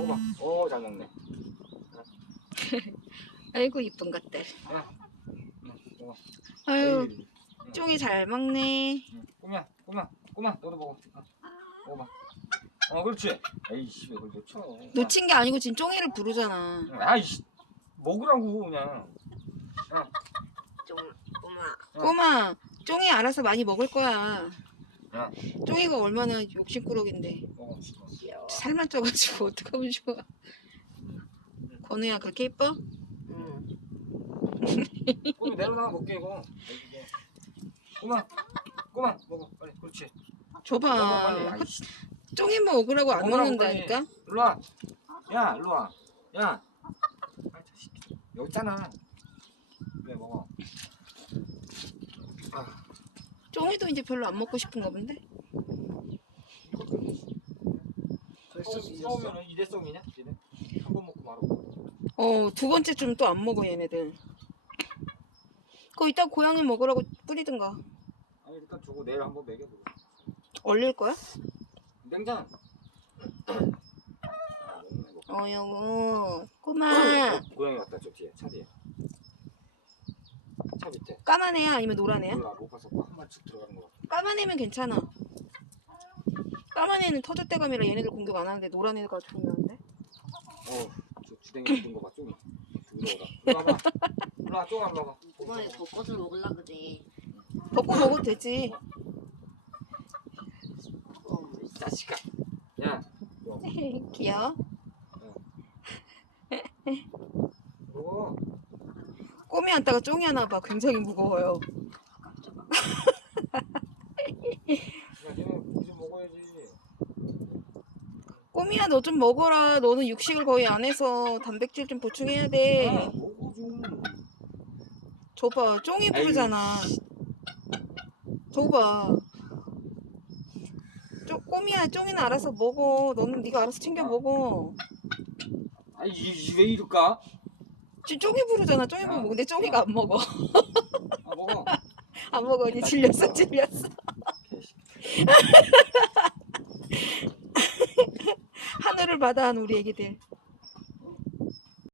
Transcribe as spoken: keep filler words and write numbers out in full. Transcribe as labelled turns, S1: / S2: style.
S1: 먹어봐. 오, 잘 먹네.
S2: 아이고 이쁜 것들.
S1: 야, 응, 먹어.
S2: 아유
S1: 에이,
S2: 쫑이 잘 먹네.
S1: 응. 꼬미야, 꼬마, 꼬마, 너도 먹어. 어, 먹어봐. 어, 그렇지. 에이씨, 왜 그걸 놓쳐?
S2: 놓친 게 아니고 지금 쫑이를 부르잖아.
S1: 아이씨, 먹으라고 그냥. 야,
S3: 좀 꼬마.
S2: 꼬마, 쫑이 알아서 많이 먹을 거야.
S1: 야,
S2: 쫑이가 얼마나 욕심꾸러기인데.
S1: 먹어.
S3: 귀여워.
S2: 살만 쪄가지고 어떡하면 좋아. 건우야 그렇게 예뻐?
S3: 응.
S1: 꼬미 내려놔 먹게 이거. 꼬마, 꼬마 먹어 빨리. 그렇지. 먹어
S2: 줘봐.
S1: 빨리. 아이씨.
S2: 쫑이 먹으라고 안
S1: 먹으라고
S2: 먹는다니까?
S1: 일로 와. 야, 일로 와. 야. 아, 자식. 여기 있잖아. 그래 먹어. 아,
S2: 쫑이도 이제 별로 안 먹고 싶은가 본데?
S3: 벌써
S1: 처음에는 일회성이냐? 얘네 한 번 먹고 말고.
S2: 어, 두 번째 좀 또 안 먹어 얘네들. 그거 이따 고양이 먹으라고 뿌리든가.
S1: 아니 일단 저거 내일 한번 먹여보고.
S2: 얼릴 거야?
S1: 냉장. 아, 먹네, 먹.
S2: 어, 여보. 꼬마.
S1: 고양이 왔다 저 뒤에 차 뒤에. 차 밑에.
S2: 까만 애야 아니면 노란 애야?
S1: 몰라 못 봐서 한 마리 쭉 들어가는 거 같아.
S2: 까만 애면 괜찮아. 까만 애는 터줏대감이라 얘네들 공격 안 하는데 노란 애가 중요한데?
S1: 어, 저 주댕이 묻은 거 봐, 쪼이. 더러워라. 일로 와봐. 일로 와, 쪼가 일로 와봐.
S3: 꼬마에 벚꽃을 먹으려 그러지.
S2: 덮고 먹어도 되지.
S3: 어,
S1: 이 자식아. 야, 너
S2: 귀여워.
S1: 먹어.
S2: 꼬미 앉다가 쫑이 하나 봐. 굉장히 무거워요.
S3: 깜짝아.
S1: 야, 니네 이제 먹어야지.
S2: 꼬미야 너 좀 먹어라. 너는 육식을 거의 안 해서 단백질 좀 보충해야
S1: 아,
S2: 돼.
S1: 먹어 좀.
S2: 줘봐. 쫑이 부르잖아. 줘봐. 쪼, 꼬미야 쫑이는 알아서 먹어. 너는 네가 알아서 챙겨 먹어.
S1: 아, 이, 왜 이럴까?
S2: 지금 쫑이 부르잖아. 쫑이 부르면 먹는데 쫑이가 안 먹어.
S1: 아, 먹어.
S2: 안 먹어. 이제 질렸어. 질렸어. 하늘을 받아 한 우리 애기들.